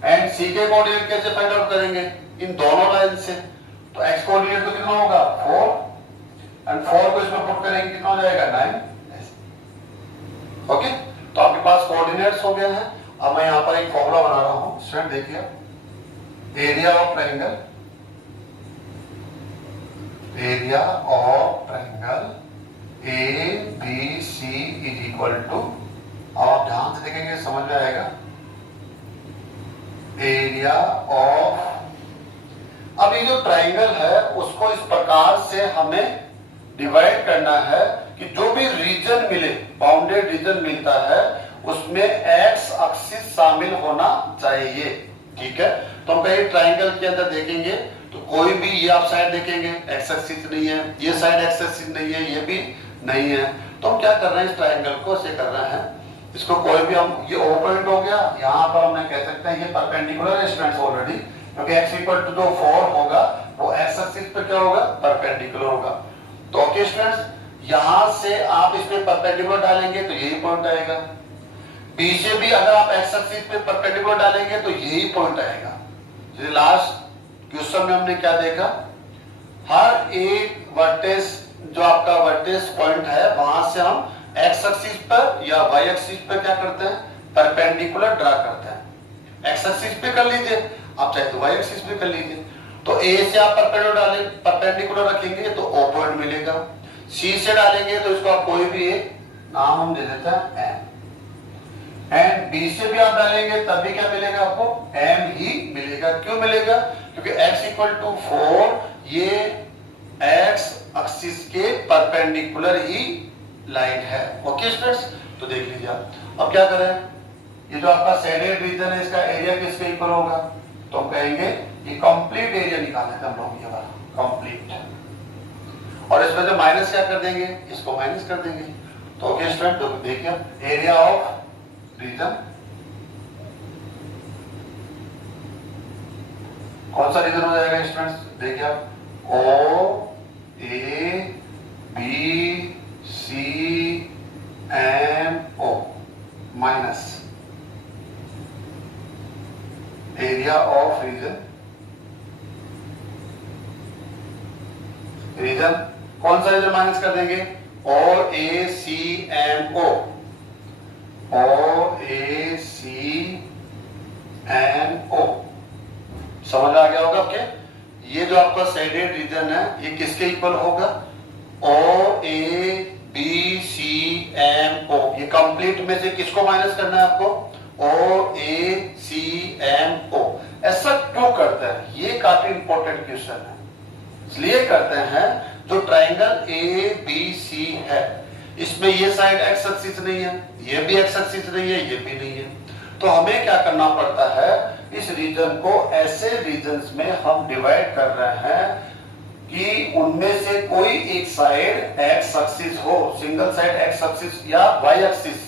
एंड C के कोऑर्डिनेट कैसे फाइंड आउट करेंगे, इन दोनों लाइन से, तो x कोऑर्डिनेट तो कितना होगा 4, एंड 4 को इसमें पुट करेंगे कितना हो जाएगा 9, ओके। तो आपके पास कोऑर्डिनेट्स हो गए हैं। अब मैं यहाँ पर एक फॉर्मूला बना रहा हूँ, स्टूडेंट देखिए, area of triangle ABC is equal to, आप ध्यान से देखेंगे समझ में आएगा, एरिया ऑफ, अब ये जो ट्रायंगल है उसको इस प्रकार से हमें डिवाइड करना है कि जो भी रीजन मिले, बाउंडेड रीजन मिलता है, उसमें एक्स एक्सिस शामिल होना चाहिए, ठीक है। तो हम कहीं ट्रायंगल के अंदर देखेंगे तो कोई भी, ये आप साइड देखेंगे एक्स एक्सिस नहीं है, ये साइड एक्स एक्सिस नहीं है, ये भी नहीं है, तो हम क्या कर रहे हैं, इस ट्रायंगल को ऐसे कर रहे हैं, इसको कोई भी हम, ये ओ पॉइंट हो गया, यहाँ पर हमने कह सकते हैं ये परपेंडिकुलर है स्टूडेंट्स ऑलरेडी, क्योंकि x इक्वल टू जो 4 होगा वो x एक्सिस पे क्या होगा, परपेंडिकुलर होगा। तो ओके स्टूडेंट्स, यहां से आप इसमें परपेंडिकुलर डालेंगे तो यही पॉइंट आएगा, B से भी अगर आप x एक्सिस पे परपेंडिकुलर डालेंगे तो यही पॉइंट आएगा। जैसे लास्ट क्वेश्चन में हमने क्या देखा, हर एक वर्टेक्स, जो आपका वर्टेक्स पॉइंट है, वहां से हम x एक्सिस पर या y एक्सिस पर क्या करते हैं, परपेंडिकुलर ड्रा करते हैं। x एक्सिस पे कर लीजिए, आप चाहे तो y एक्सिस पे कर लीजिए। तो A से आप परपेंडिकुलर रखेंगे तो O पॉइंट मिलेगा, C से डालेंगे तो इसको आप कोई भी एक नाम हम दे देते हैं M, एंड B से भी आप डालेंगे तब भी क्या मिलेगा आपको, M ही मिलेगा। क्यों मिलेगा, क्योंकि x इक्वल टू 4 ये x एक्सिस के परपेंडिकुलर ही लाइन है, ओके स्टूडेंट्स। तो देख लीजिए आप, अब क्या करें, ये जो आपका शेडेड रीजन है इसका एरिया किसके इक्वल होगा, तो हम कहेंगे ये कंप्लीट एरिया निकालना है हम लोग, ये वाला कंप्लीट, और इसमें जो माइनस क्या कर देंगे, इसको माइनस कर देंगे। तो ओके स्टूडेंट, तो देखिए एरिया ऑफ रीजन, कौन सा रीजन हो जाएगा स्टूडेंट्स, देखिए आप, O A B C M O minus area of region, region कौन सा रीजन माइनस कर देंगे, O A C M O, O A C M O, समझ आ गया होगा आपके। ये जो आपका शेडेड रीजन है ये किसके इक्वल होगा, O A B C M O, ये कंप्लीट में से किसको माइनस करना है आपको, O A C M O। ऐसा क्यों करते हैं, ये काफी इंपॉर्टेंट क्वेश्चन है, इसलिए करते हैं जो ट्रायंगल ABC है, इसमें ये साइड एक्स एक्सिस नहीं है, ये भी एक्स एक्सिस नहीं है, ये भी नहीं है, तो हमें क्या करना पड़ता है, इस रीजन को ऐसे रीजन्स में हम डिवाइड कर रहे हैं कि उनमें से कोई एक साइड एक्स एक्सिस हो, सिंगल साइड एक्स एक्सिस या वाई एक्सिस,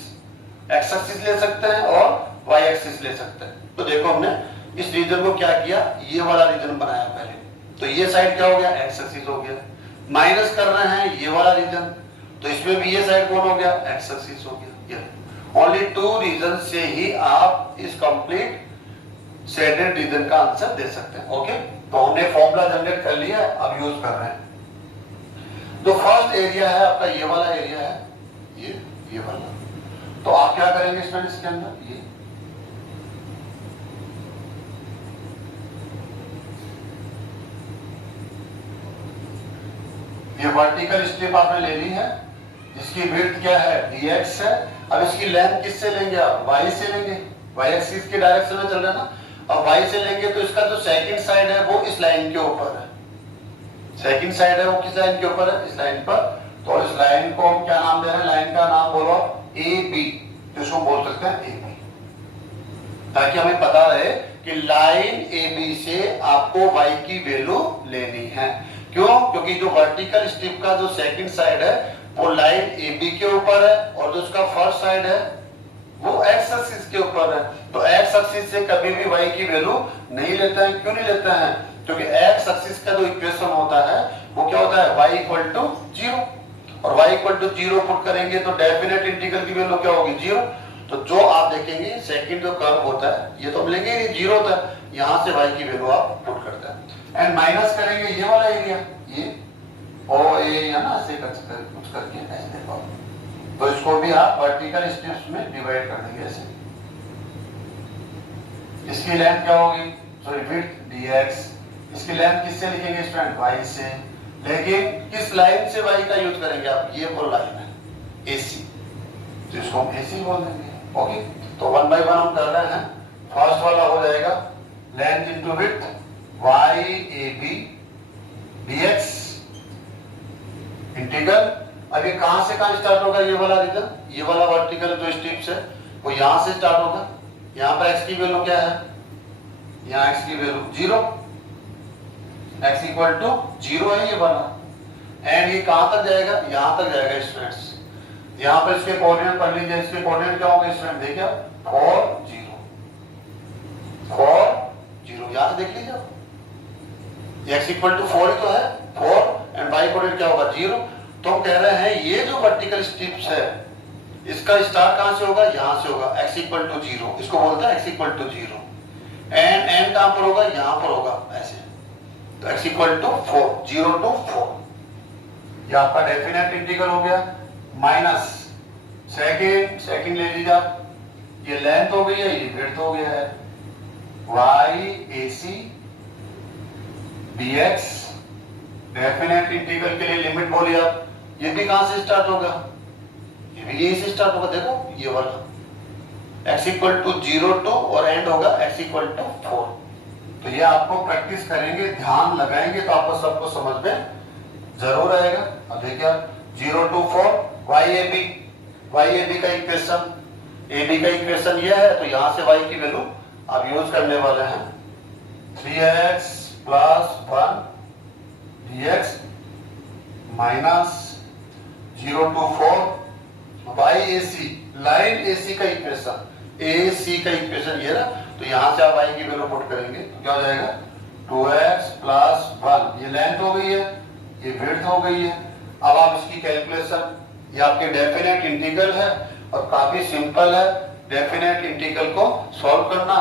एक्स एक्सिस ले सकते हैं और वाई एक्सिस ले सकते हैं। तो देखो हमने इस रीजन को क्या किया, ये वाला रीजन बनाया पहले, तो ये साइड क्या हो गया, एक्स एक्सिस हो गया, माइनस कर रहे हैं ये वाला रीजन, तो इसमें भी ये साइड कौन हो गया, एक्स एक्सिस हो गया। ये ओनली 2 रीजन से ही आप इस कंप्लीट शेडेड रीजन का आंसर दे सकते हैं। ओके, तो हमने फॉर्मूला जनरेट कर लिया, अब यूज कर रहे हैं। जो फर्स्ट एरिया है आपका ये वाला एरिया है, ये वाला, तो आप क्या करेंगे स्टूडेंट इसके अंदर, ये वर्टिकल स्ट्रिप आपने ले ली है, जिसकी विड्थ क्या है, dx है। अब इसकी लेंथ किससे लेंगे आप, y से लेंगे, y एक्सिस के डायरेक्शन में चल रहा है ना। अब y से लेंगे तो इसका जो सेकंड साइड है वो इस लाइन के ऊपर है, सेकंड साइड है वो किस लाइन के ऊपर है, इस लाइन पर। तो इस लाइन को हम क्या नाम दे रहे हैं, लाइन का नाम बोलो AB, जिसको बोल सकते हैं AB, ताकि हमें पता रहे कि लाइन AB से आपको y की वैल्यू लेनी है। क्यों, क्योंकि जो वर्टिकल स्ट्रिप का जो सेकंड साइड है वो लाइन AB के ऊपर है, और जो उसका फर्स्ट साइड है वो x एक्सिस के ऊपर है। तो x एक्सिस से कभी भी y की वैल्यू नहीं लेते हैं। क्यों नहीं लेते हैं, क्योंकि x एक्सिस का जो इक्वेशन होता है वो क्या होता है, y इक्वल टू 0, और y इक्वल टू 0 पुट करेंगे तो डेफिनेट इंटीग्रल की वैल्यू क्या होगी, 0। तो जो आप देखेंगे सेकंड जो कर्व होता है ये तो मिलेंगे ही 0 होता है, यहाँ से y की वैल्यू आप पुट करते हैं। एंड माइनस करेंगे ये वाला एरिया, ये ओ ए या ना ऐसे कुछ करके ऐसे देखो, तो इसको भी आप वर्टिकल स्ट्रिप्स में डिवाइड कर देंगे ऐसे। इसकी लेंथ क्या होगी, सॉरी विड्थ dx, इसकी लेंथ किससे लिखेंगे स्टूडेंट, y से। लेकिन किस लाइन से y का यूज करेंगे आप, ये वो लाइन है AC, तो इसको हम AC बोल देंगे। ओके, तो 1 बाय 1 हम कर रहे हैं। फर्स्ट वाला हो जाएगा length into width YAB dx integral. अब ये कहां से कहां स्टार्ट होगा, ये वाला रीजन, ये वाला वर्टिकल जो स्ट्रिप्स है वो यहां से स्टार्ट होगा। यहां पर x की वैल्यू क्या है, यहां x की वैल्यू 0, x इक्वल टू 0 है ये वाला। एंड ये कहां तक जाएगा, यहां तक जाएगा स्टूडेंट्स। यहां पर इसके कोऑर्डिनेट पढ़ लीजिए, इसके कोऑर्डिनेट क्या होंगे स्टूडेंट, देखिए 4 0 4 0, यहां से देख लीजिए आप, x इक्वल टू 4 ही तो है 4, एंड y कोऑर्डिनेट क्या होगा 0। तो हम कह रहे हैं ये जो वर्टिकल स्ट्रिप्स है इसका स्टार्ट कहां से होगा, यहां से होगा, x इक्वल टू 0, इसको बोलते हैं x equal to 0। And and कहां पर होगा, यहां पर होगा ऐसे, तो x इक्वल टू 4, 0 टू 4, ये आपका डेफिनेट इंटीग्रल हो गया। माइनस सेकंड ले लीजिए आप, ये लेंथ हो गई है, ये विड्थ हो गया है, YAC dx डेफिनेट इंटीग्रल के लिए लिमिट बोलिए आप। ये भी कहां से स्टार्ट होगा, ये भी यही से स्टार्ट होगा, देखो ये वाला x इक्वल टू 0 टू, और एंड होगा x इक्वल टू 4। तो ये आपको प्रैक्टिस करेंगे, ध्यान लगाएंगे तो आपको सबको समझ में जरूर आएगा। अब देखिए आप 0 टू 4 YAB का इक्वेशन, AB का इक्वेशन ये है, तो यहां से y की वैल्यू आप यूज करने वाले हैं 3x plus 1 dx minus 0 to 4 YAC, line AC का इक्वेशन, AC का इक्वेशन ये ना, तो यहां से आप y की वैल्यू पुट करेंगे तो क्या हो जाएगा 2x प्लस 1, ये लेंथ हो गई है, ये विड्थ हो गई है। अब आप इसकी कैलकुलेशन, ये आपके डेफिनेट इंटीग्रल है और काफी सिंपल है डेफिनेट इंटीग्रल को सॉल्व करना।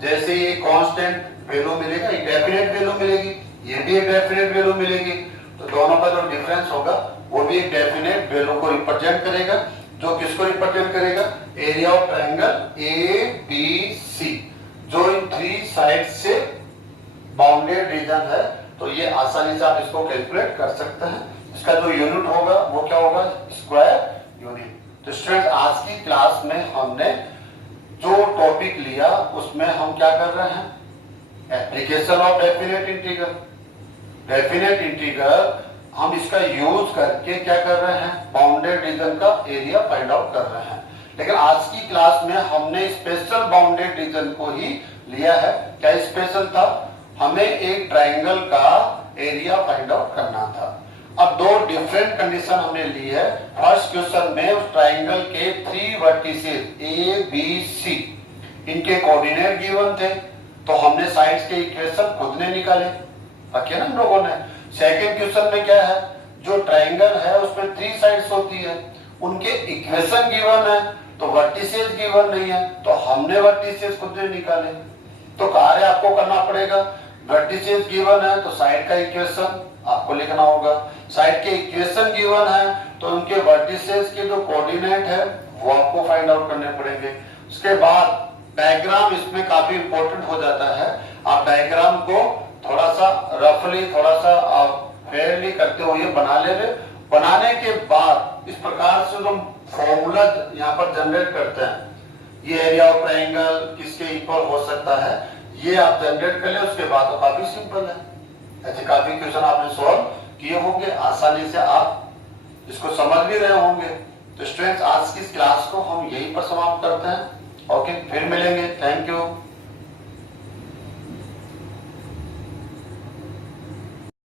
जैसे ये कांस्टेंट वैल्यू मिलेगा, एक डेफिनेट वैल्यू मिलेगी, ये भी एक डेफिनेट वैल्यू मिलेगी, तो दोनों का जो डिफरेंस होगा वो भी एक डेफिनेट वैल्यू को रिप्रेजेंट करेगा, जो किसको रिप्रेजेंट करेगा, एरिया ऑफ ट्रायंगल ABC, जो इन 3 साइड से बाउंडेड रीजन है। तो ये आसानी से आप इसको कैलकुलेट कर सकते हैं। इसका जो यूनिट होगा वो क्या होगा, स्क्वायर यूनिट। तो स्टूडेंट आज की क्लास में हमने जो टॉपिक लिया उसमें हम क्या कर रहे हैं, application of definite integral. Definite integral हम इसका यूज करके क्या कर रहे हैं, बाउंडेड रीजन का एरिया फाइंड आउट कर रहे हैं। लेकिन आज की क्लास में हमने स्पेशल बाउंडेड रीजन को ही लिया है। क्या स्पेशल था, हमें एक ट्रायंगल का एरिया फाइंड आउट करना था। अब 2 डिफरेंट कंडीशन हमने ली है। फर्स्ट क्वेश्चन में उस ट्रायंगल के 3 वर्टिसेस ABC, इनके कोऑर्डिनेट गिवन थे, तो हमने साइड्स के इक्वेशन खुद ने निकाले, रखे ना हम लोगों ने। सेकंड क्वेश्चन में क्या है, जो ट्राइंगल है उसमें 3 साइड्स होती है, उनके इक्वेशन गिवन है तो वर्टिसेस गिवन नहीं है, तो हमने वर्टिसेस खुद ने निकाले। तो कार्य आपको करना पड़ेगा, वर्टिसेस गिवन है तो साइड का इक्वेशन आपको लिखना होगा, साइड के इक्वेशन गिवन है तो उनके वर्टिसेस के जो कोऑर्डिनेट है वो आपको फाइंड आउट करने पड़ेंगे। उसके बाद डायग्राम इसमें काफी इंपॉर्टेंट हो जाता है। आप डायग्राम को थोड़ा सा रफली, थोड़ा सा फेयरली करते हुए बना ले। बनाने के बाद इस प्रकार से जो फॉर्मूला यहाँ पर जनरेट करते हैं, ये एरिया ऑफ ट्रायंगल किसके इक्वल हो सकता है, ये आप जनरेट कर ले। उसके बाद तो काफी सिंपल है, ऐसे काफी क्वेश्चन आपने सॉल्व किए होंगे, आसानी से आप इसको समझ भी रहे होंगे। तो स्टूडेंट्स, आज की इस क्लास को हम यहीं पर समाप्त करते हैं। ओके, फिर मिलेंगे। Thank you.